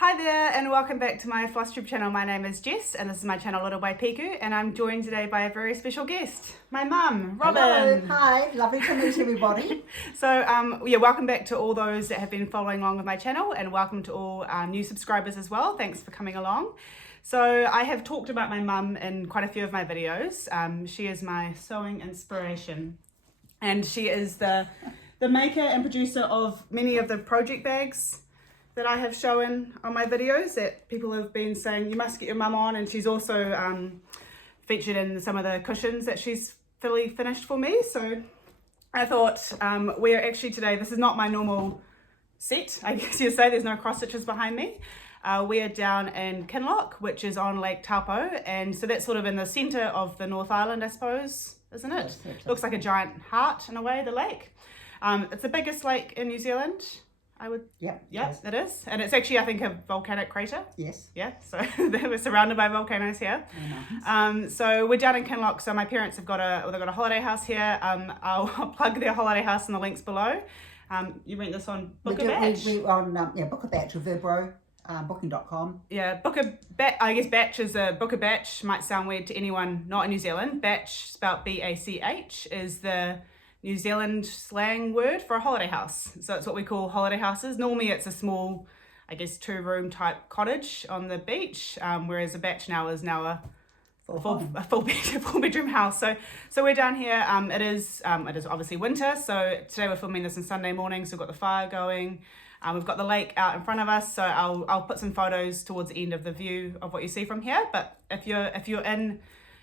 Hi there and welcome back to my Flosstube channel. My name is Jess and this is my channel Little by Piku, and I'm joined today by a very special guest, my mum, Robyn. Hello, hi, lovely to meet everybody. So welcome back to all those that have been following along with my channel, and welcome to all new subscribers as well. Thanks for coming along. So I have talked about my mum in quite a few of my videos. She is my sewing inspiration, and she is the maker and producer of many of the project bags that I have shown on my videos that people have been saying you must get your mum on, and she's also featured in some of the cushions that she's fully finished for me. So I thought we're actually today, this is not my normal set, I guess you'd say. There's no cross stitches behind me. We are down in Kinloch, which is on Lake Taupo, and so that's sort of in the centre of the North Island, I suppose, isn't it? Yes, Looks like a giant heart in a way, the lake. It's the biggest lake in New Zealand, I would. Yeah, yes, it is, and it's actually, I think, a volcanic crater. Yes. Yeah, so we're surrounded by volcanoes here. Nice. So we're down in Kinloch. So my parents have got they've got a holiday house here. I'll plug their holiday house in the links below. You rent this on Book a Batch. We on Book a Batch or Verbro, booking.com. Yeah, Book a Batch. I guess Batch is a Book a Batch might sound weird to anyone not in New Zealand. Batch, spelt B-A-C-H, is the New Zealand slang word for a holiday house. So it's what we call holiday houses. Normally it's a small, I guess, 2-room type cottage on the beach, whereas a batch now is a full bedroom house. So we're down here. It is obviously winter. So today we're filming this on Sunday morning. So we've got the fire going. We've got the lake out in front of us. So I'll put some photos towards the end of the view of what you see from here. But if you're in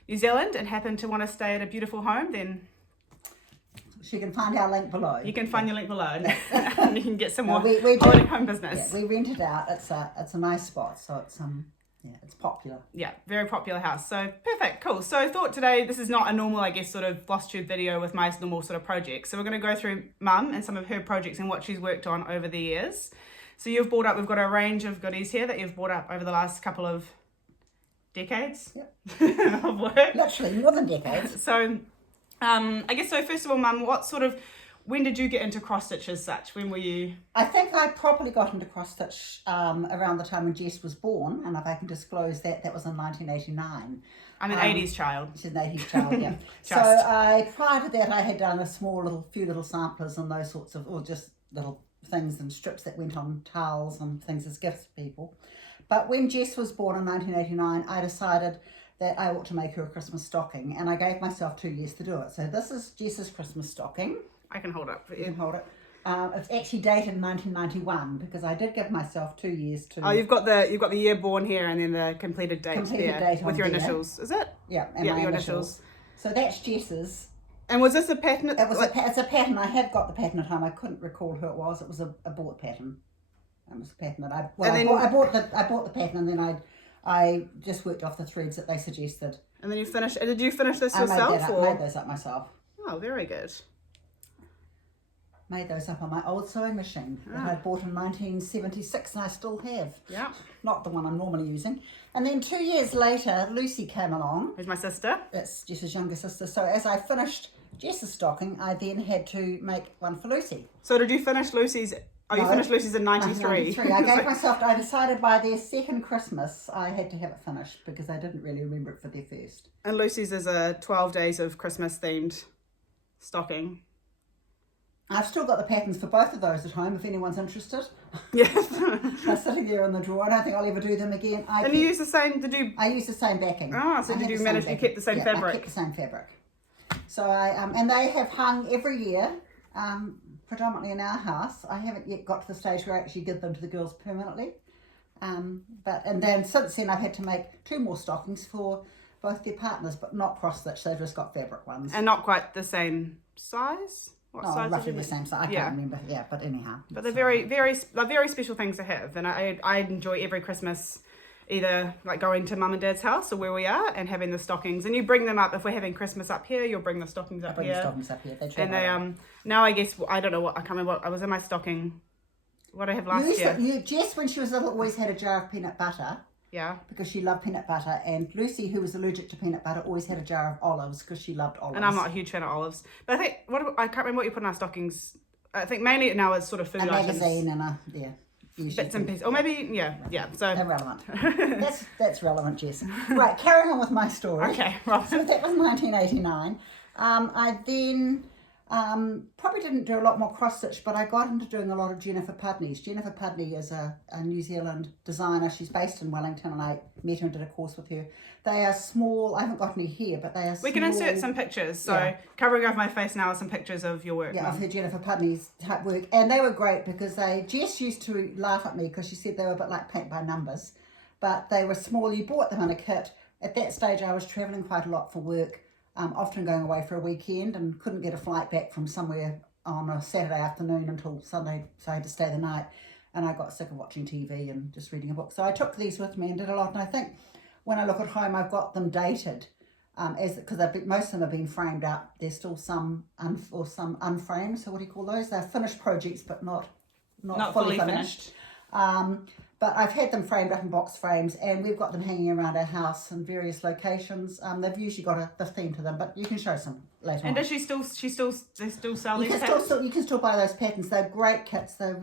New Zealand and happen to want to stay at a beautiful home, then She can find our link below. you can find your link below, and you can get some more we holiday home business. Yeah, we rent it out. It's a nice spot, so it's popular. Yeah, very popular house. So perfect, cool. So I thought today this is not a normal, I guess, sort of Flosstube video with my normal sort of projects. So we're going to go through Mum and some of her projects and what she's worked on over the years. So we've got a range of goodies here that you've brought up over the last couple of decades. Yep. of work. Literally more than decades. So I guess so. First of all, Mum, when did you get into cross stitch as such? When were you? I think I properly got into cross stitch around the time when Jess was born, and if I can disclose that was in 1989. I'm an 80s child. She's an 80s child, yeah. So prior to that, I had done a few little samplers and those sorts of, or just little things and strips that went on towels and things as gifts for people. But when Jess was born in 1989, I decided that I ought to make her a Christmas stocking, and I gave myself 2 years to do it. So this is Jess's Christmas stocking. I can hold it. You can hold it. It's actually dated 1991 because I did give myself 2 years to. Oh, you've got the year born here and then the completed date with your there. initials, is it? Yeah, and my initials. So that's Jess's. And was this a pattern? It's a pattern. I have got the pattern at home. I couldn't recall who it was. It was a bought pattern. It was a pattern that I bought the pattern, and then I just worked off the threads that they suggested. And then you finished. Did you finish this yourself? I made those up myself. Oh, very good. Made those up on my old sewing machine that I bought in 1976, and I still have. Yeah. Not the one I'm normally using. And then 2 years later, Lucy came along. Who's my sister? It's Jess's younger sister. So as I finished Jess's stocking, I then had to make one for Lucy. So did you finish Lucy's? Oh, you finished Lucy's in 93. I decided by their second Christmas I had to have it finished because I didn't really remember it for their first. And Lucy's is a 12 days of Christmas themed stocking. I've still got the patterns for both of those at home if anyone's interested. Yes. They're sitting there in the drawer. I don't think I'll ever do them again. And you use the same, I use the same backing. Oh, so you kept the same fabric? I kept the same fabric. So and they have hung every year, predominantly in our house. I haven't yet got to the stage where I actually give them to the girls permanently. And then since then I've had to make 2 more stockings for both their partners, but not cross stitch. They've just got fabric ones. And not quite the same size? Roughly the same size. I can't remember. Yeah, but anyhow. But they're very special things to have, and I enjoy every Christmas, either like going to Mum and Dad's house or where we are and having the stockings. And you bring them up if we're having Christmas up here. You'll bring the stockings up here. The stockings up here. And they now I guess I don't know what I can't remember. What I was in my stocking. What I have last year. Jess, when she was little, always had a jar of peanut butter. Yeah. Because she loved peanut butter, and Lucy, who was allergic to peanut butter, always had a jar of olives because she loved olives. And I'm not a huge fan of olives, but I think I can't remember what you put in our stockings. I think mainly now it's sort of food items. A magazine and bits and pieces, or maybe so irrelevant. that's relevant, Jess. Right, carrying on with my story. Okay, right. So that was 1989. I then probably didn't do a lot more cross stitch, but I got into doing a lot of Jennifer Pudney's. Jennifer Pudney is a New Zealand designer. She's based in Wellington, and I met her and did a course with her. They are small. I haven't got any here, but they are small. We can insert some pictures. So covering over my face now are some pictures of your work. Yeah, of her Jennifer Pudney's type work. And they were great because Jess used to laugh at me because she said they were a bit like paint by numbers. But they were small. You bought them in a kit. At that stage, I was travelling quite a lot for work, often going away for a weekend and couldn't get a flight back from somewhere on a Saturday afternoon until Sunday, so I had to stay the night. And I got sick of watching TV and just reading a book. So I took these with me and did a lot. And I think when I look at home, I've got them dated, because most of them have been framed up. There's still some unframed. So what do you call those? They're finished projects, but not fully finished. But I've had them framed up in box frames, and we've got them hanging around our house in various locations. They've usually got a theme to them, but you can show some later on. And does she still sell these patterns? You can still buy those patterns. They're great kits. They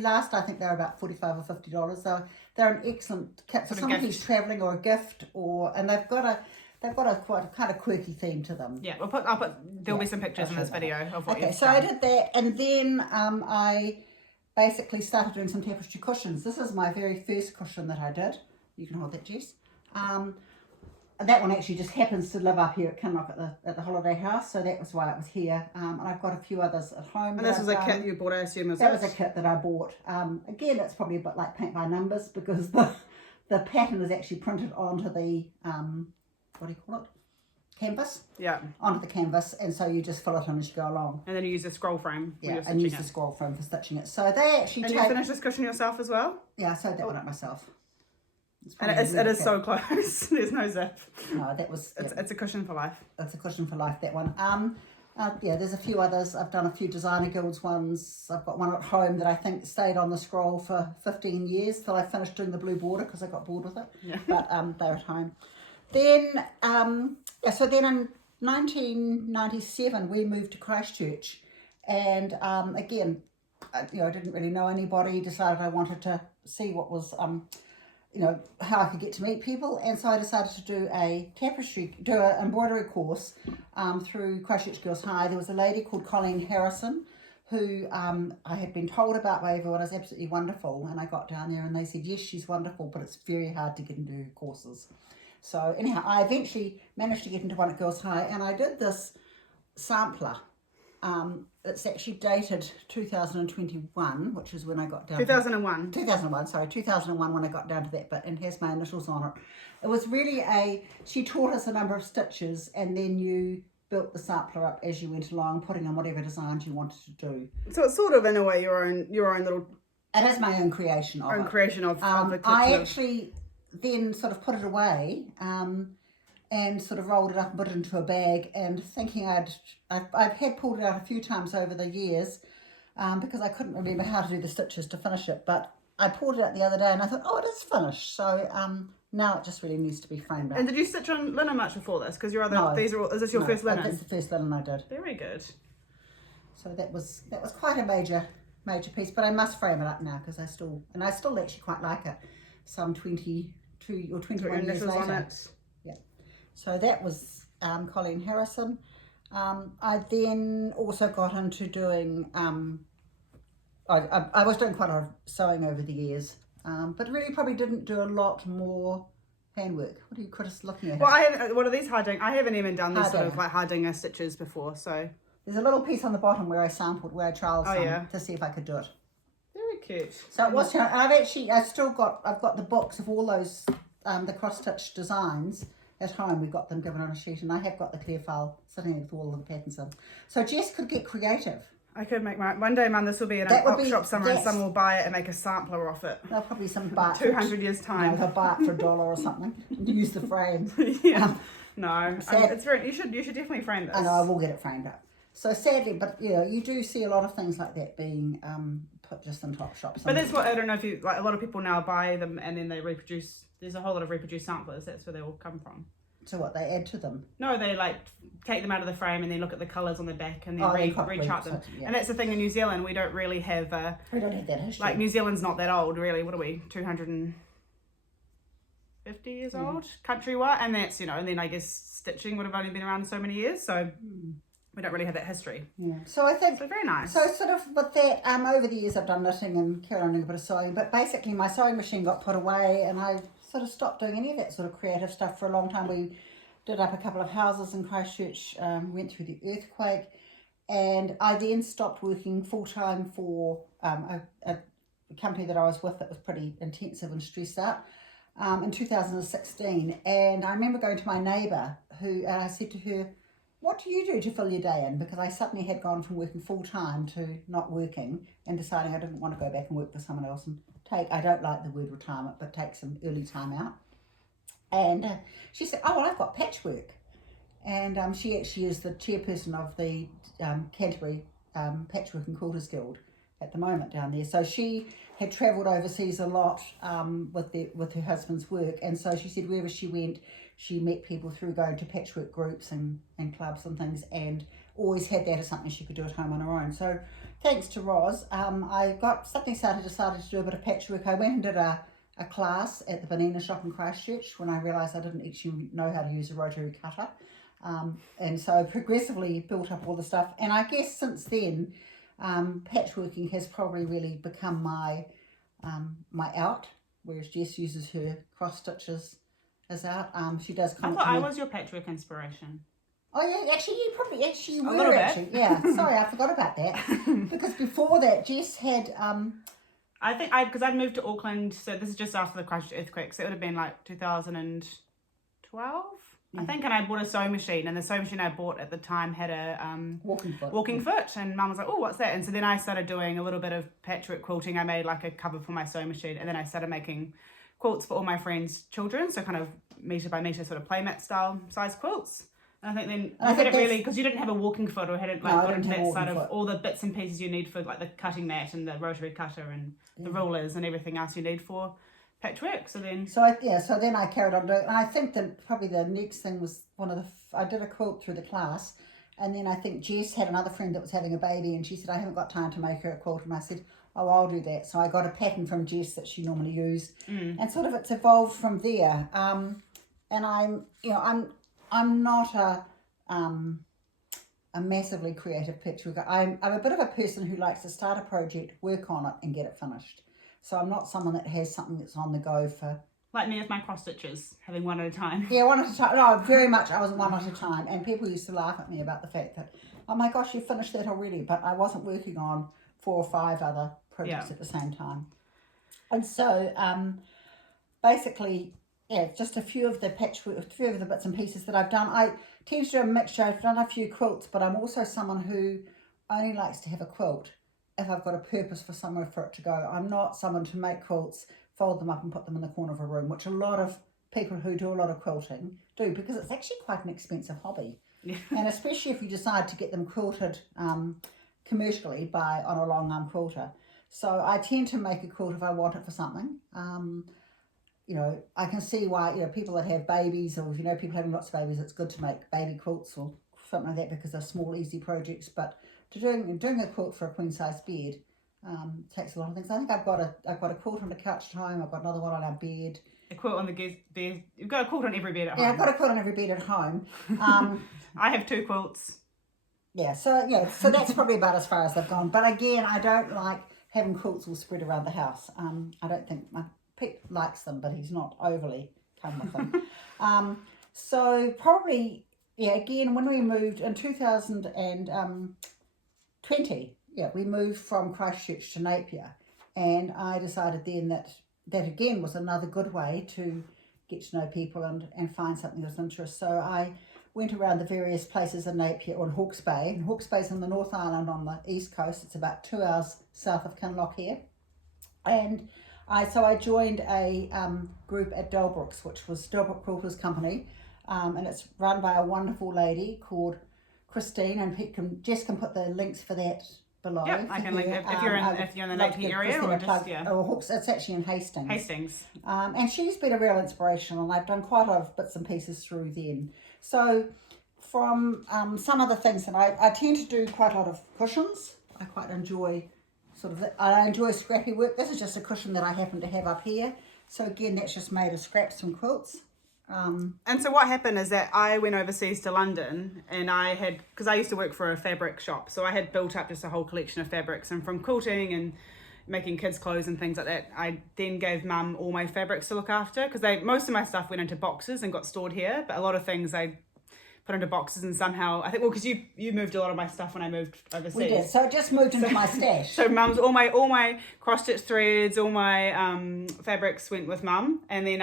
last, I think they're about $45 or $50. So they're an excellent kit for someone who's travelling, or a gift, and they've got a quite kind of quirky theme to them. Yeah, there'll be some pictures in this video of what you've so done. I did that, and then I basically started doing some tapestry cushions. This is my very first cushion that I did. You can hold that, Jess. And that one actually just happens to live up here at Kinrock at the holiday house, so that was why it was here. And I've got a few others at home. And this was a kit you bought, I assume, that was a kit that I bought. Again, it's probably a bit like paint by numbers, because the pattern is actually printed onto the what do you call it? Canvas. Yeah. Onto the canvas, and so you just fill it in as you go along. And then you use a scroll frame. Yeah, and use the scroll frame for stitching it. So they actually. And you finished this cushion yourself as well? Yeah, I sewed that one up myself. And it is so close. There's no zip. No, that was. It's a cushion for life. It's a cushion for life, that one. There's a few others. I've done a few designer guilds ones. I've got one at home that I think stayed on the scroll for 15 years till I finished doing the blue border because I got bored with it. Yeah. But they're at home. Then so then in 1997 we moved to Christchurch, and again, I didn't really know anybody. Decided I wanted to see what was how I could get to meet people, and so I decided to do an embroidery course through Christchurch Girls High. There was a lady called Colleen Harrison who I had been told about by everyone is absolutely wonderful, and I got down there and they said yes, she's wonderful, but it's very hard to get into her courses. So anyhow, I eventually managed to get into one at Girls High, and I did this sampler. It's actually dated 2021, which is when I got down 2001. 2001 when I got down to that bit, and has my initials on it. It was really she taught us a number of stitches, and then you built the sampler up as you went along, putting on whatever designs you wanted to do. So it's sort of, in a way, your own little... It is my own creation of it. I actually then sort of put it away, and sort of rolled it up and put it into a bag, and thinking I've had pulled it out a few times over the years, because I couldn't remember how to do the stitches to finish it, but I pulled it out the other day and I thought, oh, it is finished. So now it just really needs to be framed up. And did you stitch on linen much before this? Because No. is this your first linen? That's the first linen I did. Very good. So that was quite a major piece, but I must frame it up now because I still actually quite like it. Some 22 or 21 years later. On it. Yeah. So that was Colleen Harrison. I then also got into doing, I was doing quite a lot of sewing over the years, but really probably didn't do a lot more handwork. What are you looking at? Well, what are these Hardinger? I haven't even done these sort of like Hardinger stitches before, so. There's a little piece on the bottom where I trialed some to see if I could do it. Very cute. So it was, I've got the box of all those, the cross-stitch designs at home. We've got them given on a sheet, and I have got the clear file sitting with all of the patterns in. So Jess could get creative. I could make one day, Mum, this will be in an op shop somewhere, and someone will buy it and make a sampler off it. There'll probably some bark. 200 years time. They'll buy it for $1 or something and use the frame. Yeah. It's very. You should definitely frame this. I know, I will get it framed up. So sadly, but you do see a lot of things like that being put just in top shops. But that's what, I don't know if you, like, a lot of people now buy them and then they reproduce. There's a whole lot of reproduced samplers. That's where they all come from. So what, they add to them? No, they like take them out of the frame and then look at the colours on the back and then rechart them. Yeah. And that's the thing in New Zealand, we don't really have we don't have that history. Like New Zealand's not that old really. What are we, 250 years old country-wide? And that's, you know, and then I guess stitching would have only been around so many years, so we don't really have that history. Yeah. So I think, so very nice. So sort of with that, over the years I've done knitting and carried on doing a bit of sewing, but basically my sewing machine got put away and I sort of stopped doing any of that sort of creative stuff for a long time. We did up a couple of houses in Christchurch, went through the earthquake, and I then stopped working full-time for a company that I was with that was pretty intensive and stressed out in 2016. And I remember going to my neighbour and I said to her, what do you do to fill your day in? Because I suddenly had gone from working full-time to not working and deciding I didn't want to go back and work for someone else and I don't like the word retirement, but take some early time out. And she said, oh, well, I've got patchwork. And she actually is the chairperson of the Canterbury Patchwork and Quilters Guild at the moment down there. So she had travelled overseas a lot with her husband's work. And so she said wherever she went, she met people through going to patchwork groups and clubs and things, and always had that as something she could do at home on her own. So thanks to Roz, I got something started, decided to do a bit of patchwork. I went and did a class at the banana shop in Christchurch when I realised I didn't actually know how to use a rotary cutter. And so progressively built up all the stuff. And I guess since then, patchworking has probably really become my out, whereas Jess uses her cross stitches as out. She does I thought I was your patchwork inspiration. Oh yeah, actually you a little bit. Actually. Yeah, sorry, I forgot about that. Because before that, Jess had I think because I'd moved to Auckland, so this is just after the Christchurch earthquake, so it would have been like 2012, I think, and I bought a sewing machine, and the sewing machine I bought at the time had a walking foot, and Mum was like, oh, what's that? And so then I started doing a little bit of patchwork quilting. I made like a cover for my sewing machine, and then I started making quilts for all my friends' children, so kind of metre by metre sort of playmat style size quilts. And I think then you had it really, because you didn't have a walking foot or hadn't like got into that side of all the bits and pieces you need for like the cutting mat and the rotary cutter and the rulers and everything else you need for patchwork. So then so then I carried on doing, and I think that probably the next thing was I did a quilt through the class, and then I think Jess had another friend that was having a baby, and she said I haven't got time to make her a quilt, and I said, oh, I'll do that. So I got a pattern from Jess that she normally used, and sort of it's evolved from there. And I'm not a massively creative patchworker. I'm a bit of a person who likes to start a project, work on it, and get it finished. So I'm not someone that has something that's on the go for... Like me with my cross stitches, having one at a time. Yeah, one at a time. No, very much. I was one at a time. And people used to laugh at me about the fact that, oh my gosh, you finished that already. But I wasn't working on 4 or 5 other projects at the same time. And so basically... yeah, just a few of the patchwork, a few of the bits and pieces that I've done. I tend to do a mixture. I've done a few quilts, but I'm also someone who only likes to have a quilt if I've got a purpose for somewhere for it to go. I'm not someone to make quilts, fold them up and put them in the corner of a room, which a lot of people who do a lot of quilting do, because it's actually quite an expensive hobby. Yeah. And especially if you decide to get them quilted commercially on a long arm quilter. So I tend to make a quilt if I want it for something. You know, I can see why, you know, people that have babies, or if you know people having lots of babies, it's good to make baby quilts or something like that because they're small, easy projects. But doing a quilt for a queen size bed takes a lot of things. I think I've got a quilt on the couch at home. I've got another one on our bed. A quilt on the bed. You've got a quilt on every bed at home. Yeah, I've got a quilt on every bed at home. I have 2 quilts. So that's probably about as far as I've gone. But again, I don't like having quilts all spread around the house. I don't think Pete likes them, but he's not overly come with them. So probably, again, when we moved in 2020, we moved from Christchurch to Napier, and I decided then that again was another good way to get to know people and find something that's interest. So I went around the various places in Napier, or in Hawke's Bay, and Hawke's Bay's in the North Island on the east coast. It's about 2 hours south of Kinloch here, and I joined a group at Delbrooks, which was Delbrook Quilters Company, and it's run by a wonderful lady called Christina, and Jess can put the links for that below. Yeah, I can link if you're in the Napier area or just or Hooks. It's actually in Hastings. Hastings. And she's been a real inspiration, and I've done quite a lot of bits and pieces through then. So from some of the things that I tend to do quite a lot of cushions. I quite enjoy I enjoy scrappy work. This is just a cushion that I happen to have up here. So again, that's just made of scraps from quilts. And so what happened is that I went overseas to London, and because I used to work for a fabric shop, so I had built up just a whole collection of fabrics, and from quilting and making kids clothes and things like that, I then gave Mum all my fabrics to look after, because most of my stuff went into boxes and got stored here, but a lot of things I put into boxes, and somehow I think because you moved a lot of my stuff when I moved overseas. We did, so it just moved into my stash. So Mum's all my cross stitch threads, all my fabrics went with Mum, and then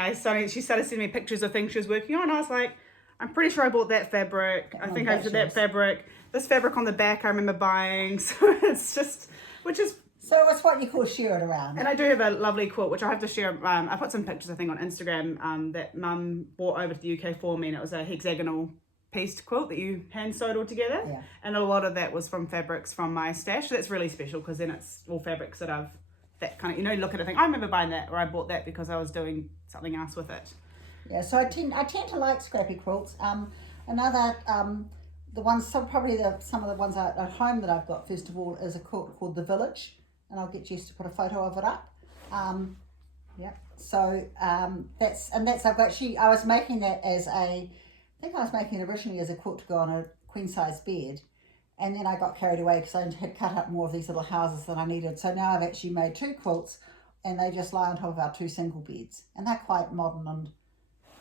she started sending me pictures of things she was working on, and I was like, I'm pretty sure I bought that fabric. I think I did that fabric. This fabric on the back I remember buying. So it's just, so it's what you call share it around. And I do have a lovely quilt, which I have to share. I put some pictures, I think, on Instagram that Mum brought over to the UK for me, and it was a hexagonal pieced quilt that you hand sewed all together. Yeah. And a lot of that was from fabrics from my stash. So that's really special, because then it's all fabrics that I've, that kind of, look at it and think, I remember buying that, or I bought that because I was doing something else with it. Yeah, so I tend to like scrappy quilts. Another, the ones, some of the ones at home that I've got, first of all, is a quilt called The Village, and I'll get Jess to put a photo of it up. Yeah, so I was making that I think I was making it originally as a quilt to go on a queen size bed, and then I got carried away because I had cut up more of these little houses than I needed. So now I've actually made 2 quilts, and they just lie on top of our 2 single beds, and they're quite modern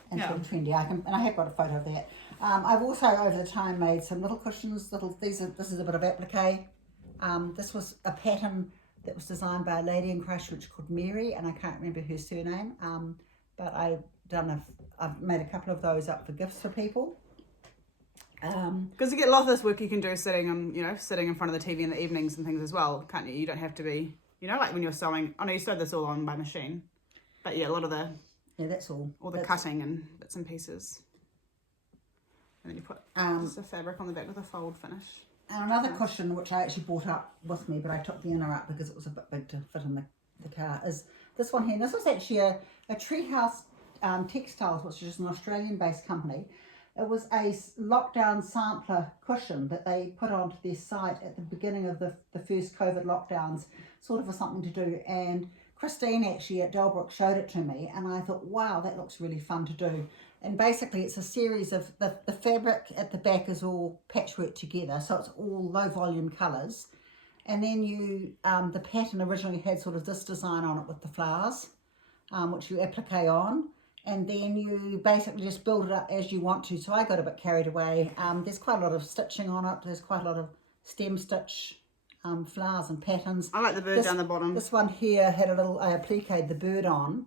and sort of trendy. I have got a photo of that. I've also over the time made some little cushions. This is a bit of applique. This was a pattern that was designed by a lady in Christchurch called Mary, and I can't remember her surname. But I've made a couple of those up for gifts for people. Because you get a lot of this work you can do sitting in front of the TV in the evenings and things as well, can't you? You don't have to be, like when you're sewing. I know you sewed this all on by machine, but yeah, a lot of the that's all the cutting and bits and pieces, and then you put just a fabric on the back with a fold finish. And another cushion which I actually brought up with me, but I took the inner up because it was a bit big to fit in the car, is this one here. And this was actually a Treehouse Textiles, which is an Australian-based company. It was a lockdown sampler cushion that they put onto their site at the beginning of the first COVID lockdowns, sort of for something to do. And Christina actually at Delbrook showed it to me, and I thought, wow, that looks really fun to do. And basically it's a series of, the fabric at the back is all patchwork together, so it's all low volume colours. And then the pattern originally had sort of this design on it with the flowers, which you applique on. And then you basically just build it up as you want to. So I got a bit carried away. There's quite a lot of stitching on it. There's quite a lot of stem stitch flowers and patterns. I like the bird down the bottom. This one here had a little, I appliqued the bird on.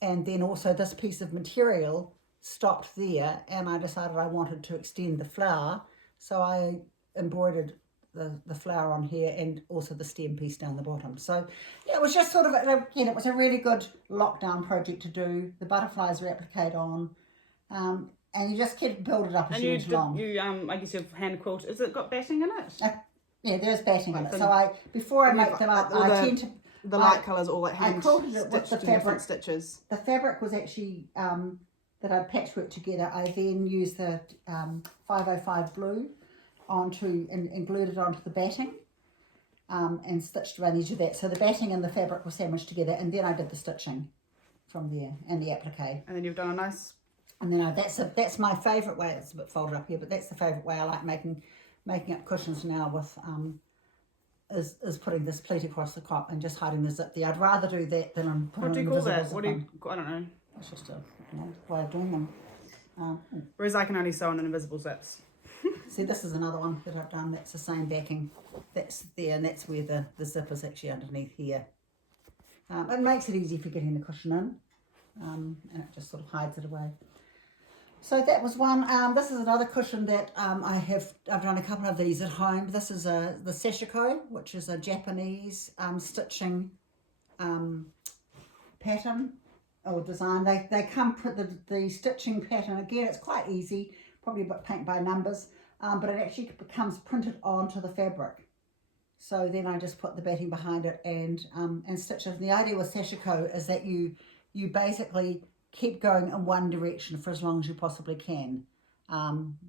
And then also this piece of material stopped there. And I decided I wanted to extend the flower. So I embroidered the flower on here and also the stem piece down the bottom. So yeah, it was just sort of, again, it was a really good lockdown project to do. The butterflies were appliqued on, and you just keep build it up as you went along. I guess you've hand quilted. Has it got batting in it? Yeah, there's batting in it. So before I make them up, I tend to the light colours all like hand. I quilted it with the fabric stitches. The fabric was actually that I patchworked together. I then used the 505 blue onto and glued it onto the batting and stitched around the edge of that. So the batting and the fabric were sandwiched together, and then I did the stitching from there and the applique. And then you've done a nice. And then that's my favourite way. It's a bit folded up here, but that's the favourite way I like making up cushions now with is putting this pleat across the top and just hiding the zip there. I'd rather do that than put an invisible zip. What do you call that? I don't know. It's just a way of doing them. Whereas I can only sew on invisible zips. See, this is another one that I've done. That's the same backing. That's there, and that's where the zip is actually underneath here. It makes it easy for getting the cushion in, and it just sort of hides it away. So that was one. This is another cushion that I've done a couple of these at home. This is the sashiko, which is a Japanese stitching pattern or design. They come the stitching pattern again. It's quite easy. Probably a bit paint by numbers, but it actually becomes printed onto the fabric. So then I just put the batting behind it and stitch it. And the idea with sashiko is that you basically keep going in one direction for as long as you possibly can.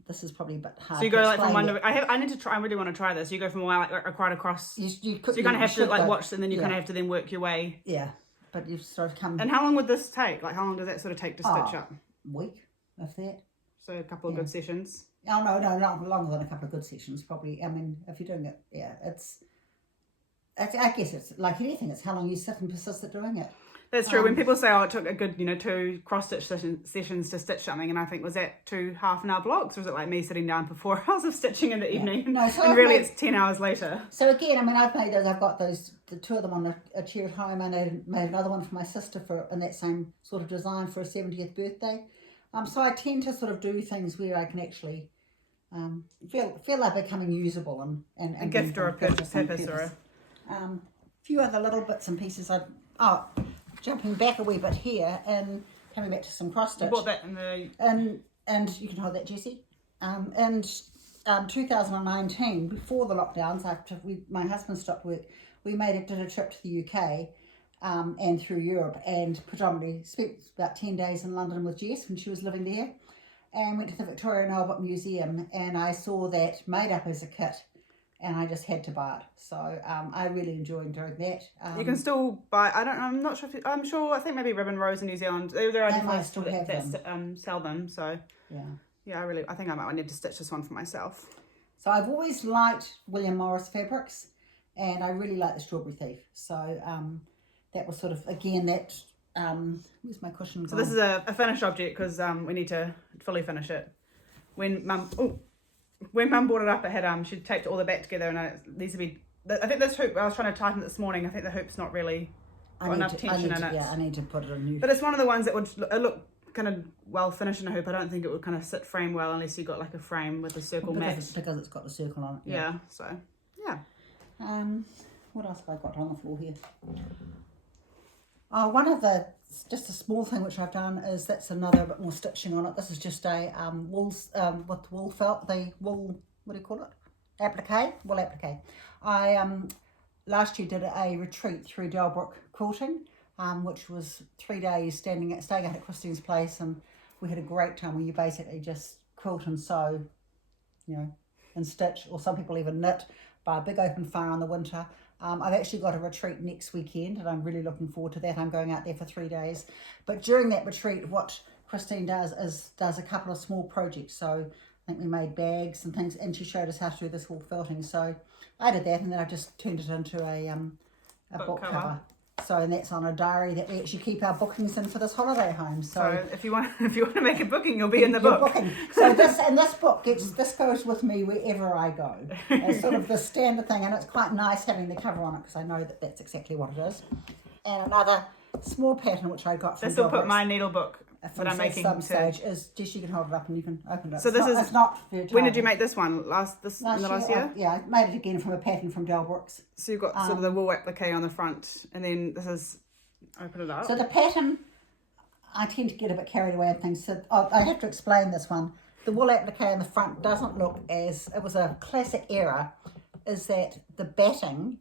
This is probably a bit hard. So you go like from one. I need to try. I really want to try this. You go from like right across. You kind of have to like watch, and then you kind of have to then work your way. Yeah, but you've sort of come. And how long would this take? Like how long does that sort of take to stitch up? Week, if that. So a couple of good sessions. Oh no, not longer than a couple of good sessions. Probably. I mean, if you're doing it, I guess it's like anything. It's how long you sit and persist at doing it. That's true. When people say, "Oh, it took a good, 2 cross-stitch sessions to stitch something," and I think, was that 2 half-an-hour blocks, or was it like me sitting down for 4 hours of stitching in the evening? No, so and really, it's 10 hours later. So again, I mean, I've made those. I've got those, the 2 of them on a chair at home. I made another one for my sister in that same sort of design for her 70th birthday. So I tend to sort of do things where I can actually feel like becoming usable and a gift or a purpose or a few other little bits and pieces. Jumping back a wee bit here and coming back to some cross stitch. You bought that in the... And you can hold that, Jessie. And 2019, before the lockdowns, after my husband stopped work, we did a trip to the UK and through Europe, and predominantly spent about 10 days in London with Jess when she was living there, and went to the Victoria and Albert Museum, and I saw that made up as a kit. And I just had to buy it. So I really enjoyed doing that. You can still buy, I'm not sure I think maybe Robyn Rose in New Zealand, there are different still have that sell them. So yeah, I think I might need to stitch this one for myself. So I've always liked William Morris fabrics, and I really like the Strawberry Thief. So that was sort of, again, that, where's my cushion? So this is a finished object because we need to fully finish it. When Mum brought it up, it had she taped it all the back together, and it needs to be. I think this hoop, I was trying to tighten it this morning. I think the hoop's not really got enough tension in it. Yeah, I need to put it on new. But it's one of the ones that would look kind of well finished in a hoop. I don't think it would kind of sit frame well unless you got like a frame with a circle mat. Because it's got the circle on it. Yeah. So yeah. What else have I got on the floor here? Just a small thing which I've done is that's another bit more stitching on it. This is just a with wool felt, the wool, what do you call it? Wool applique. I last year did a retreat through Delbrook Quilting, which was 3 days staying out at Christina's place, and we had a great time where you basically just quilt and sew, and stitch, or some people even knit by a big open fire in the winter. I've actually got a retreat next weekend, and I'm really looking forward to that. I'm going out there for 3 days. But during that retreat, what Christine does a couple of small projects. So I think we made bags and things, and she showed us how to do this wool felting. So I did that, and then I just turned it into a book cover. So, and that's on a diary that we actually keep our bookings in for this holiday home. So if you want to make a booking, you'll be in the book. Booking. So this book this goes with me wherever I go. It's sort of the standard thing, and it's quite nice having the cover on it because I know that that's exactly what it is. And another small pattern which I got from this will put my needle book that I'm making some stage is just, you can hold it up and you can open it. So it's not when did you make this one? Last year? I made it again from a pattern from Delbrooks. So you've got sort of the wool applique on the front, and then this is, open it up. So the pattern, I tend to get a bit carried away with things. So I have to explain this one. The wool applique on the front doesn't look as, it was a classic error, is that the batting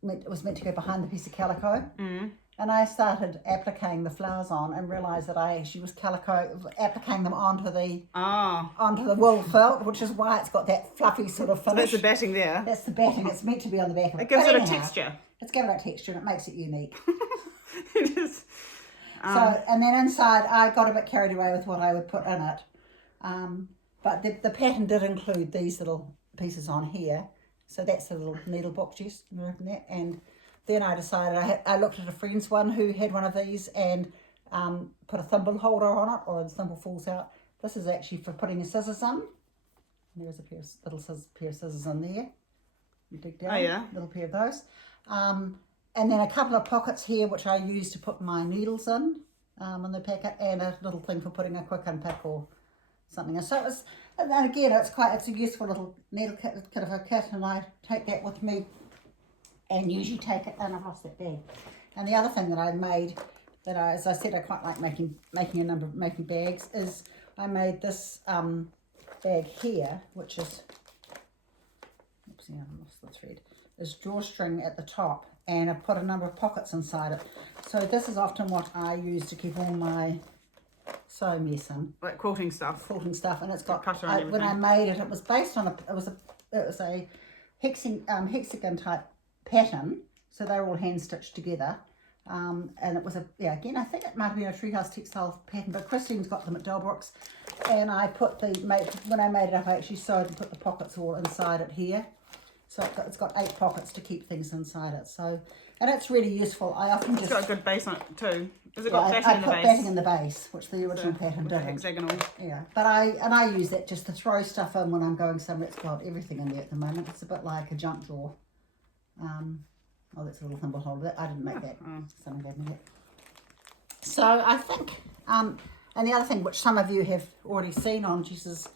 was meant to go behind the piece of calico. And I started appliquing the flowers on and realised that I actually was appliquing them onto the wool felt, which is why it's got that fluffy sort of finish. So that's the batting there. That's the batting. It's meant to be on the back of it. It gives it a texture. It's given it texture and it makes it unique. So, and then inside, I got a bit carried away with what I would put in it. But the pattern did include these little pieces on here. So that's the little needle book, Jess. And then I decided, I looked at a friend's one who had one of these and put a thimble holder on it, or the thimble falls out. This is actually for putting your scissors in. There's a little pair of scissors in there. You dig down, little pair of those. And then a couple of pockets here, which I use to put my needles in the packet, and a little thing for putting a quick unpack or something. And so it was, and again, it's a useful little needle kit of a kit, and I take that with me and usually take it in across that bag. And the other thing that I made, as I said, I quite like making bags, is I made this bag here, which is, oopsie, I lost the thread. is drawstring at the top, and I've put a number of pockets inside it. So this is often what I use to keep all my sew mess in. Like quilting stuff. Quilting stuff, and it's got. And when I made it, it was based on it was a hexagon type pattern, so they were all hand stitched together. And it was again, I think it might have been a Treehouse Textiles pattern, but Christine's got them at Delbrooks. And I put when I made it up, I actually sewed and put the pockets all inside it here. So it's got 8 pockets to keep things inside it. So, and it's really useful. I often It's got a good base on it too. Has it got batting I in the put base? batting in the base, which the original pattern didn't. Hexagonal. Yeah, but I use that just to throw stuff in when I'm going somewhere. It's got everything in there at the moment. It's a bit like a junk drawer. Oh, that's a little thimble holder. I didn't make that. Someone gave me that. So I think, and the other thing which some of you have already seen on Jess's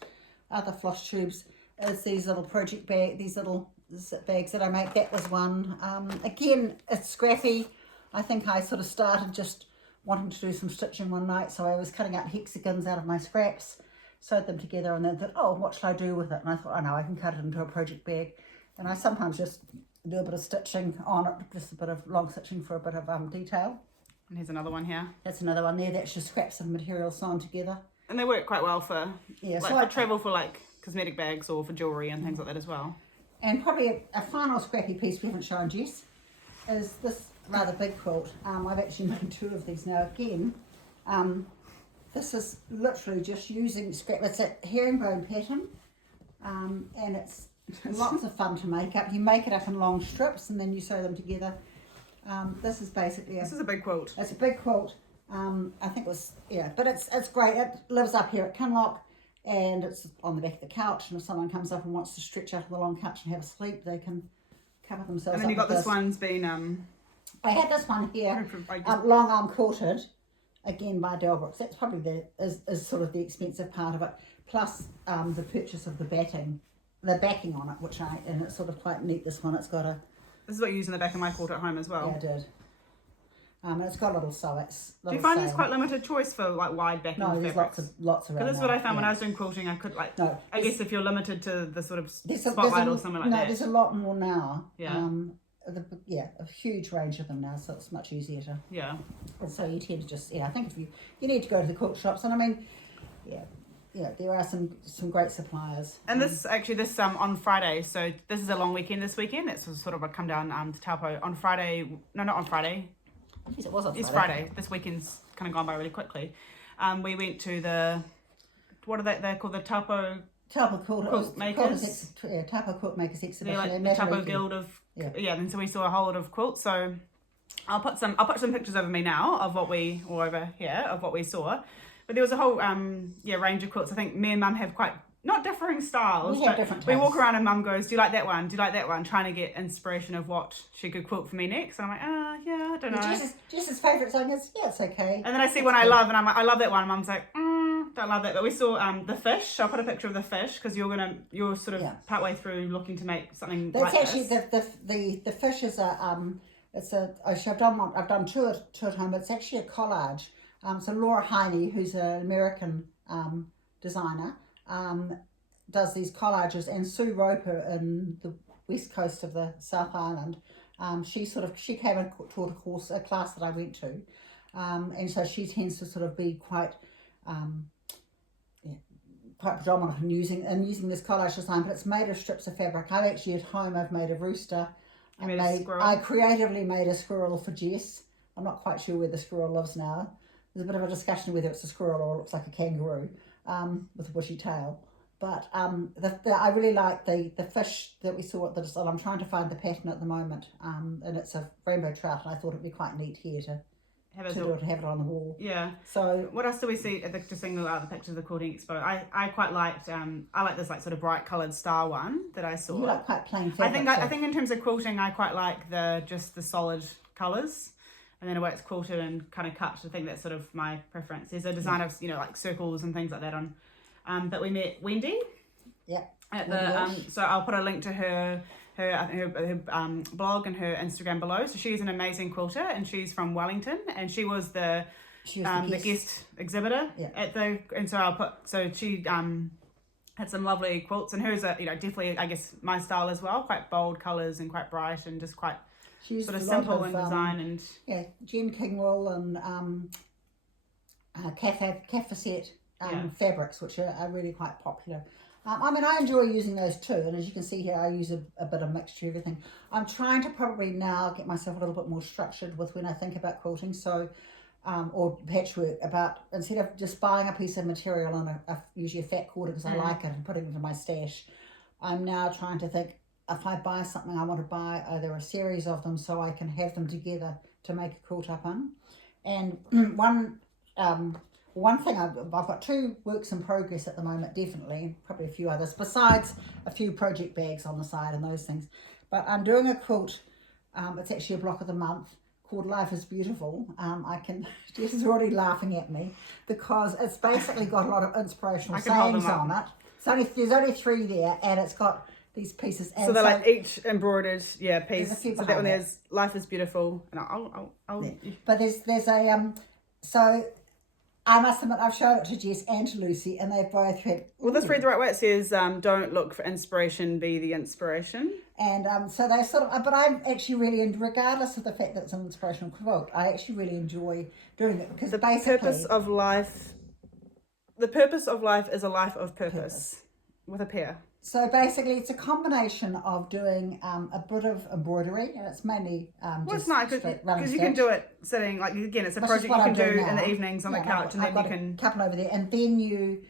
other floss tubes is these little project bag, these little zip bags that I make. That was one. Again, it's scrappy. I think I sort of started just wanting to do some stitching one night, so I was cutting out hexagons out of my scraps, sewed them together, and then thought, oh, what shall I do with it? And I thought, oh no, I can cut it into a project bag. And I sometimes just do a bit of stitching on it, just a bit of long stitching for a bit of detail. And here's another one here. That's another one there. That's just scraps of material sewn together. And they work quite well for for travel, for like cosmetic bags or for jewellery and things like that as well. And probably a final scrappy piece we haven't shown Jess is this rather big quilt. I've actually made 2 of these now again. This is literally just using scrap. It's a herringbone pattern, and it's lots of fun to make up. You make it up in long strips and then you sew them together. This is basically this is a big quilt. It's a big quilt. I think it was, but it's great. It lives up here at Kinloch, and it's on the back of the couch, and if someone comes up and wants to stretch out of the long couch and have a sleep, they can cover themselves And then up you got with this one's been I had this one here, long arm quilted, again by Delbrooks. That's probably is sort of the expensive part of it, plus the purchase of the backing on it, and it's sort of quite neat. This one, it's got a. This is what you use in the back of my quilt at home as well. Yeah, I did. It's got little sewets. Do you find there's quite limited choice for like wide backing fabrics? There's lots around. Because that's what I found when I was doing quilting. I could I guess if you're limited to the sort of spotlight or something like that. No, there's a lot more now. Yeah. A huge range of them now, so it's much easier to. Yeah. And so you tend to just, I think if you need to go to the quilt shops, and I mean, there are some great suppliers. And this on Friday, so this is a long weekend this weekend. It's sort of a come down to Taupo on Friday. No, not on Friday. Yes, it was on Friday. It's Friday. This weekend's kind of gone by really quickly. We went to they're called the Taupo Quiltmakers. Taupo Quiltmakers exhibition. They're like the Taupo Guild of and so we saw a whole lot of quilts. So I'll put some pictures over me now of what we saw. But there was a whole range of quilts. I think me and Mum have quite not differing styles. We have different tastes. We walk around and Mum goes, "Do you like that one? Do you like that one?" Trying to get inspiration of what she could quilt for me next. And I'm like, I don't know. Jess's favourite song is it's okay. And then I see one I love, and I'm like, I love that one. And Mum's like, don't love that. But we saw the fish. I'll put a picture of the fish because you're sort of partway through looking to make something. That's like actually this. the fish is I've done two at home. It's actually a collage. So Laura Heine, who's an American designer, does these collages, and Sue Roper in the west coast of the South Island, she came and taught a class that I went to, and so she tends to sort of be quite predominant in using this collage design, but it's made of strips of fabric. I've made a rooster. I creatively made a squirrel for Jess. I'm not quite sure where the squirrel lives now. There's a bit of a discussion whether it's a squirrel or it looks like a kangaroo with a bushy tail. But I really like the fish that we saw at the design. I'm trying to find the pattern at the moment, and it's a rainbow trout. And I thought it'd be quite neat here to have it on the wall. Yeah. So what else do we see? Just seeing the pictures of the Quilting Expo. I quite liked. I like this like sort of bright coloured star one that I saw. You like quite plain fabric. I think in terms of quilting, I quite like the solid colours. And then the way it's quilted and kind of cut, I think that's sort of my preference. There's a design of like circles and things like that on. But we met Wendy. Yeah. At the so I'll put a link to her blog and her Instagram below. So she's an amazing quilter, and she's from Wellington, and she was the guest exhibitor at the. And so I'll put she had some lovely quilts, and hers are, you know, definitely, I guess, my style as well. Quite bold colours and quite bright and just quite sort of simple in design. And yeah, Jen Kingwell and Cafeset fabrics, which are really quite popular. I mean, I enjoy using those too, and as you can see here, I use a bit of mixture of everything. I'm trying to probably now get myself a little bit more structured with when I think about quilting, so or patchwork, about instead of just buying a piece of material and usually a fat quarter because I like it and putting it into my stash, I'm now trying to think, if I buy something, I want to buy either a series of them so I can have them together to make a quilt up on. And one thing, I've got 2 works in progress at the moment, definitely, probably a few others, besides a few project bags on the side and those things. But I'm doing a quilt, it's actually a block of the month, called Life is Beautiful. Jess is already laughing at me because it's basically got a lot of inspirational sayings on it. There's only 3 there, and it's got these pieces. And so they're like each embroidered, piece. So that one there's Life is Beautiful, and I'll yeah. But there's a so I must admit I've shown it to Jess and to Lucy, and they've both had. Well, let's read the right way. It says, "Don't look for inspiration, be the inspiration." And so they sort of, but I'm actually really, regardless of the fact that it's an inspirational quilt, I actually really enjoy doing it because the purpose of life is a life of purpose. With a pair. So basically, it's a combination of doing a bit of embroidery, and it's mainly it's nice because you can do it sitting, like, again, it's a project you can do in the evenings on the couch, and then you can... a couple over there, and then you,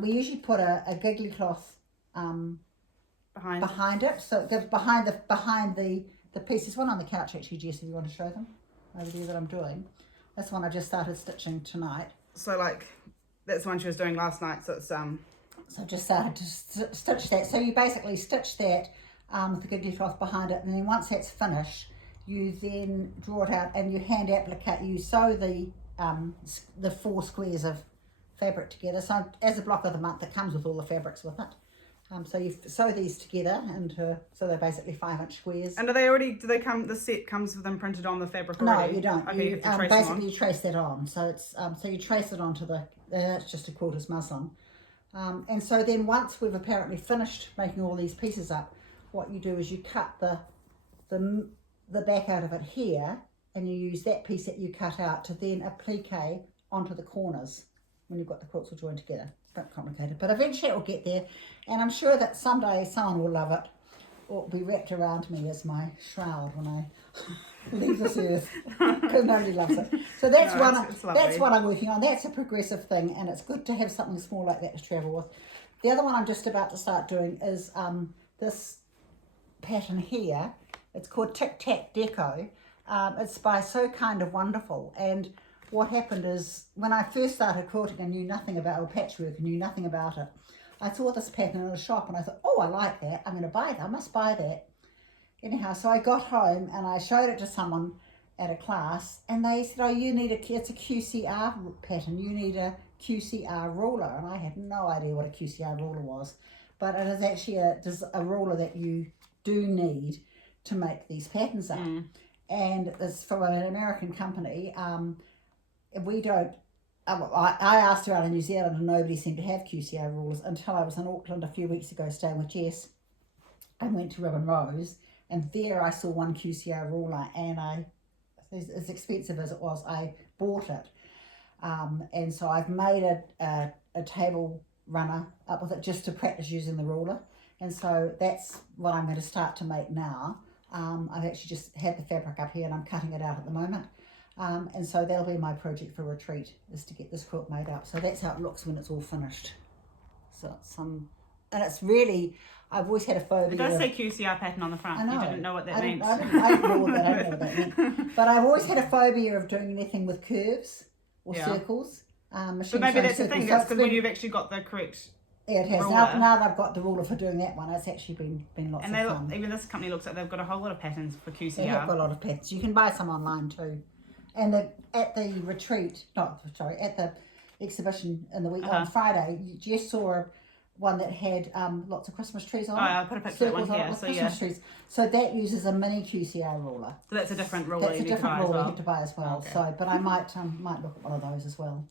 we usually put a giggly cloth behind it, so it goes behind the pieces. One on the couch, actually, Jess, if you want to show them, over there that I'm doing. This one I just started stitching tonight. So, like, that's the one she was doing last night, so it's... So I've just started to stitch that. So you basically stitch that with the giggly cloth behind it, and then once that's finished, you then draw it out and you hand applique. You sew the 4 squares of fabric together. So as a block of the month, it comes with all the fabrics with it. So you sew these together into, so they're basically 5-inch squares. And the set comes with them printed on the fabric already? No, you don't. Okay, you have to trace basically you trace that on. So it's so you trace it onto that's just a quilter's muslin. And so then once we've apparently finished making all these pieces up, what you do is you cut the back out of it here, and you use that piece that you cut out to then applique onto the corners when you've got the quilts all joined together. It's a bit complicated, but eventually it will get there, and I'm sure that someday someone will love it, or it'll be wrapped around me as my shroud when I leave this earth, because nobody loves it. So that's that's what I'm working on. That's a progressive thing, and it's good to have something small like that to travel with. The other one I'm just about to start doing is this pattern here. It's called Tic Tac Deco. It's by So Kind of Wonderful, and what happened is when I first started quilting, I knew nothing about patchwork, I knew nothing about it. I saw this pattern in a shop and I thought, oh, I like that, I'm going to buy it, I must buy that. Anyhow, so I got home and I showed it to someone at a class, and they said, oh, it's a QCR pattern, you need a QCR ruler. And I had no idea what a QCR ruler was, but it is actually a ruler that you do need to make these patterns up. And it's from an American company. We don't, I asked around in New Zealand and nobody seemed to have QCR rulers until I was in Auckland a few weeks ago staying with Jess. I went to Robyn Rose, and there I saw one QCR ruler, and as expensive as it was, I bought it. And so I've made a table runner up with it just to practice using the ruler. And so that's what I'm going to start to make now. I've actually just had the fabric up here and I'm cutting it out at the moment. And so that'll be my project for retreat, is to get this quilt made up. So that's how it looks when it's all finished. So it's and it's really, I've always had a phobia. It does say QCR pattern on the front. I know. You didn't know what that means. I didn't know what that meant. But I've always had a phobia of doing anything with curves or circles. But maybe that's the thing, that's because when you've actually got the correct... Yeah, it has. Now that I've got the ruler for doing that one, it's actually been lots of fun. Even this company looks like they've got a whole lot of patterns for QCR. They have got a lot of patterns. You can buy some online too. And at the exhibition in the week on Friday, you just saw one that had lots of Christmas trees on it. I'll put a picture of one here. So Christmas trees. So that uses a mini QCR ruler. So that's a different ruler. That's a different ruler you have to buy as well. Okay. So, but I might look at one of those as well.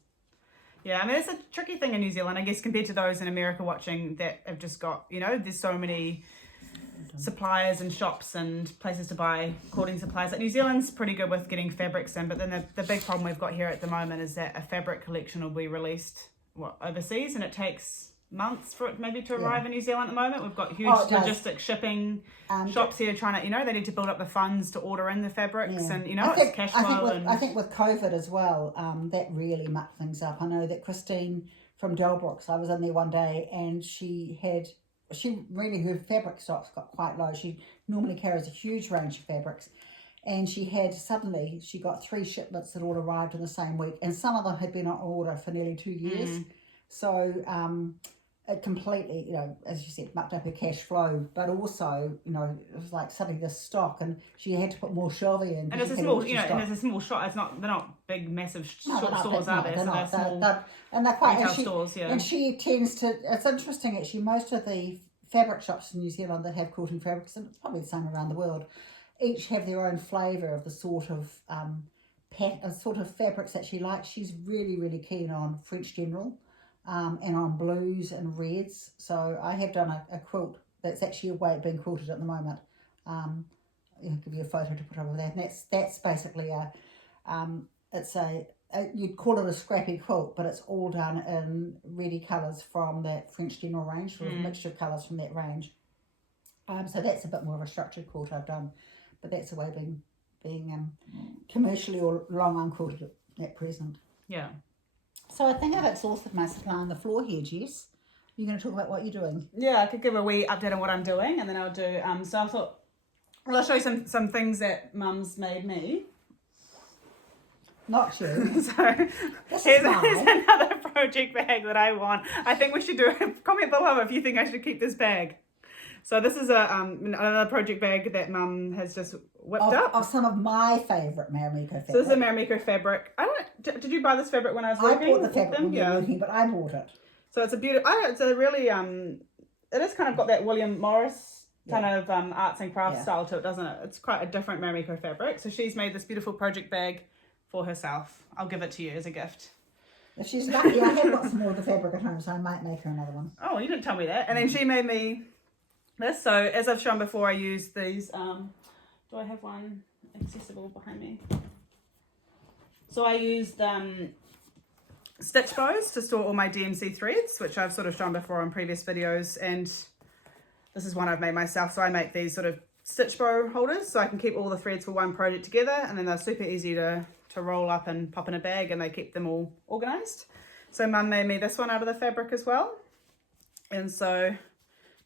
Yeah, I mean, it's a tricky thing in New Zealand, I guess, compared to those in America watching that have just got, you know, there's so many suppliers and shops and places to buy quilting supplies. Like New Zealand's pretty good with getting fabrics in, but then the big problem we've got here at the moment is that a fabric collection will be released overseas, and it takes months for it maybe to arrive in New Zealand at the moment. We've got huge logistics shipping shops here trying to, you know, they need to build up the funds to order in the fabrics, and you know, it's cash flow. I think with COVID as well, that really mucked things up. I know that Christine from Delbrooks, I was in there one day, and her fabric stocks got quite low. She normally carries a huge range of fabrics, and she got 3 shipments that all arrived in the same week, and some of them had been on order for nearly 2 years. So it completely, you know, as you said, mucked up her cash flow, but also, you know, it was like suddenly the stock, and she had to put more shelving in. And it's a small, you know, and it's a small shop. They're not big, massive stores, are they? They're small. And they're quite retail stores, And she tends to. It's interesting actually. Most of the fabric shops in New Zealand that have quilting fabrics, and it's probably the same around the world, each have their own flavour of the sort of fabrics that she likes. She's really, really keen on French General. And on blues and reds. So I have done a quilt that's actually being quilted at the moment. I'll give you a photo to put over there. And that's basically you'd call it a scrappy quilt, but it's all done in ready colours from that French General range, or a mixture of colours from that range. So that's a bit more of a structured quilt I've done, but that's a way of being commercially or long unquilted at present. Yeah. So I think I've exhausted my supply on the floor here, Jess. You're going to talk about what you're doing? Yeah, I could give a wee update on what I'm doing, and then I'll do, so I thought, well, I'll show you some things that Mum's made me. Not you. So here's another project bag that I want. I think we should do a comment below if you think I should keep this bag. So this is another project bag that Mum has just whipped up. Of some of my favourite Marimekko fabric. So this is a Marimekko fabric. Did you buy this fabric when I was working? I bought the fabric when you were working, but I bought it. So it's a beautiful, it's a really, it has kind of got that William Morris kind of arts and crafts style to it, doesn't it? It's quite a different Marimekko fabric. So she's made this beautiful project bag for herself. I'll give it to you as a gift. If she's lucky, I have got some more of the fabric at home, so I might make her another one. Oh, you didn't tell me that. And then she made me this. So as I've shown before, I used these, do I have one accessible behind me? So I used stitch bows to store all my DMC threads, which I've sort of shown before in previous videos, and this is one I've made myself. So I make these sort of stitch bow holders so I can keep all the threads for one project together, and then they're super easy to roll up and pop in a bag, and they keep them all organized. So Mum made me this one out of the fabric as well, and so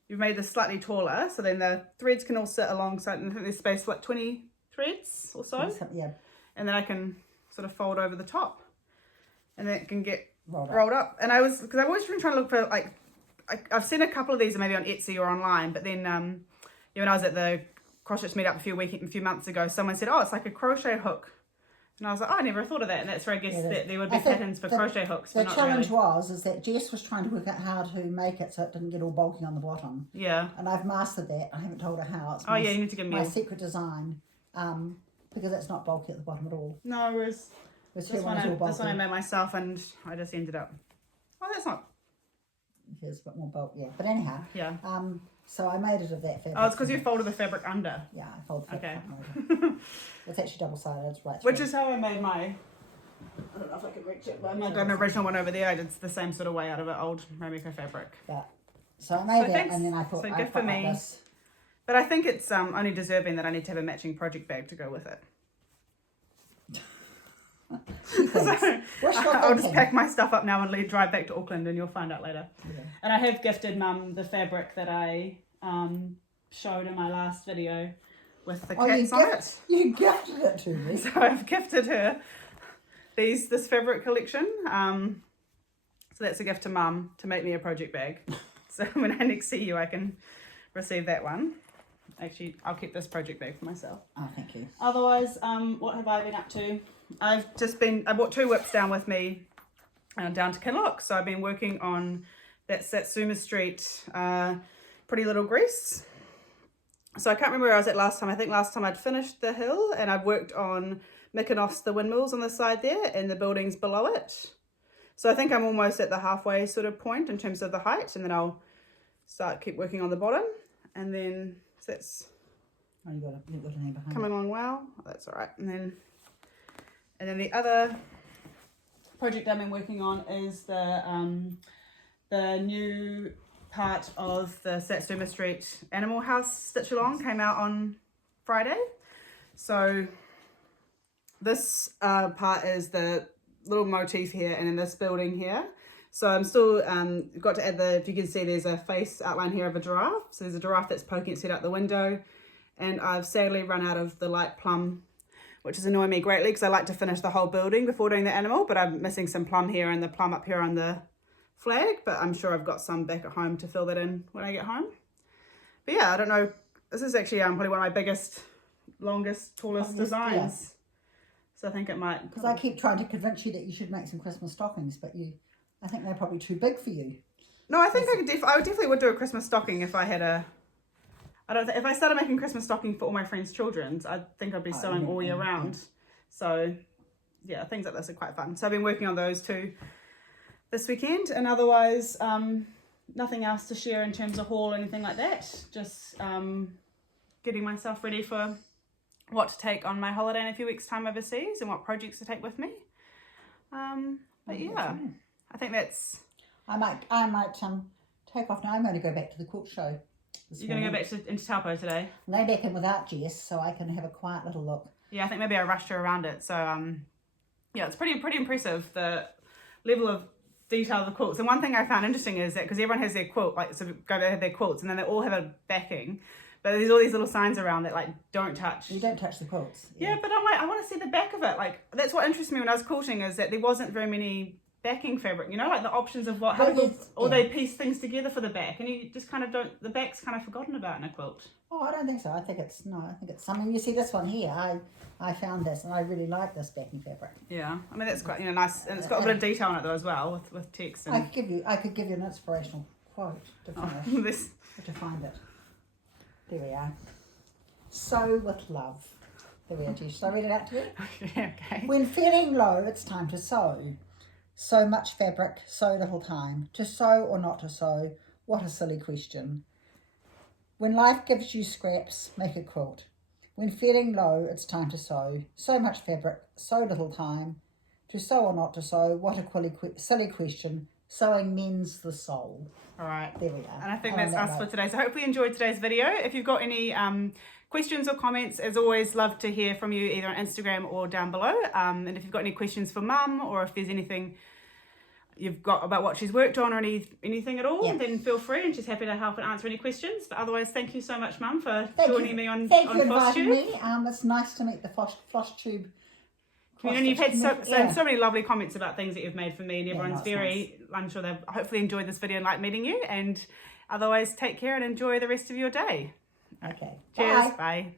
you've made this slightly taller, so then the threads can all sit alongside, and I think there's space for like 20 threads or so. Yeah. And then I can sort of fold over the top, and then it can get rolled up. And because I've always been trying to look for, like, I've seen a couple of these maybe on Etsy or online, but then when I was at the Crochet meetup a few months ago, someone said, oh, it's like a crochet hook. And I was like, oh, I never thought of that. And that's where I guess that there would be patterns for crochet hooks. The challenge is that Jess was trying to work out how to make it so it didn't get all bulky on the bottom. Yeah. And I've mastered that. I haven't told her how. It's you need to give me my secret design, because it's not bulky at the bottom at all. No, whereas this one I made myself, and I just ended up. Oh, that's not. Here's a bit more bulk, yeah. But anyhow. Yeah. So I made it of that fabric. Oh, it's because you folded the fabric under. Yeah, I folded the fabric under. It's actually double-sided. It's right. Which is how I made my. I don't know if I can reach it, but I've got an original one over there. I did the same sort of way out of an old Marimekko fabric. Yeah. So I made that, and then I thought, good for me. This. But I think it's only deserving that I need to have a matching project bag to go with it. So, I'll just pack my stuff up now and drive back to Auckland, and you'll find out later. Yeah. And I have gifted Mum the fabric that I showed in my last video with the cats on it. You gifted it to me. So I've gifted her this fabric collection. So that's a gift to Mum to make me a project bag. So when I next see you, I can receive that one. Actually, I'll keep this project bag for myself. Oh, thank you. Otherwise, what have I been up to? I bought 2 whips down with me down to Kinloch. So I've been working on that Satsuma Street Pretty Little Grease. So I can't remember where I was at last time. I think last time I'd finished the hill, and I've worked on Mykonos, the windmills on the side there, and the buildings below it. So I think I'm almost at the halfway sort of point in terms of the height, and then I'll keep working on the bottom, and then so that's you've got a name behind coming along well. Oh, that's all right. And then the other project I've been working on is the new part of the Satsuma Street Animal House stitch along came out on Friday. So this part is the little motif here, and then this building here. So I'm still got to add if you can see there's a face outline here of a giraffe. So there's a giraffe that's poking its head out the window, and I've sadly run out of the light plum, which is annoying me greatly because I like to finish the whole building before doing the animal, but I'm missing some plum here and the plum up here on the flag, but I'm sure I've got some back at home to fill that in when I get home. But yeah, I don't know. This is actually probably one of my biggest, longest, tallest designs. Yeah. So I think it might... Because I keep trying to convince you that you should make some Christmas stockings, but I think they're probably too big for you. No, I think I definitely would do a Christmas stocking if I had if I started making Christmas stocking for all my friends' children's, I think I'd be sewing all year round. So yeah, things like this are quite fun. So I've been working on those too this weekend, and otherwise nothing else to share in terms of haul or anything like that. Just getting myself ready for what to take on my holiday in a few weeks' time overseas and what projects to take with me. But yeah, I think that's... I might take off now. I'm going to go back to the quilt show. You're going to go back into Taupo today? I'm going back in without Jess, so I can have a quiet little look. Yeah, I think maybe I rushed her around it. So yeah, it's pretty impressive, the level of detail of the quilts. And one thing I found interesting is that because everyone has their quilt, like, so they have their quilts, and then they all have a backing. But there's all these little signs around that, like, don't touch. You don't touch the quilts. Yeah, but I'm like, I want to see the back of it. Like, that's what interests me when I was quilting, is that there wasn't very many backing fabric, you know, like the options of how they piece things together for the back, and you just kind of don't, the back's kind of forgotten about in a quilt. Oh, I don't think so. I think it's something. You see this one here, I found this, and I really like this backing fabric. Yeah, I mean, that's quite, nice, and it's got a bit of detail on it though as well, with text. And... I could give you an inspirational quote to finish. To find it. There we are. Sew with love. There we are, Jess. Shall I read it out to you? Yeah, okay. When feeling low, it's time to sew. So much fabric, so little time. To sew or not to sew? What a silly question. When life gives you scraps, make a quilt. When feeling low, it's time to sew. So much fabric, so little time. To sew or not to sew? What a silly question. Sewing mends the soul. All right. There we are. And I think that's us for today. So hopefully you enjoyed today's video. If you've got any questions or comments, as always, love to hear from you either on Instagram or down below. And if you've got any questions for Mum, or if there's anything you've got about what she's worked on, or anything at all, then feel free, and she's happy to help and answer any questions. But otherwise, thank you so much, Mum, for joining me on Flosstube. Thank you for inviting me. It's nice to meet the Flosstube community. You've had so many lovely comments about things that you've made for me, and everyone's very nice. I'm sure they've hopefully enjoyed this video and like meeting you. And otherwise, take care and enjoy the rest of your day. Okay. Cheers. Bye.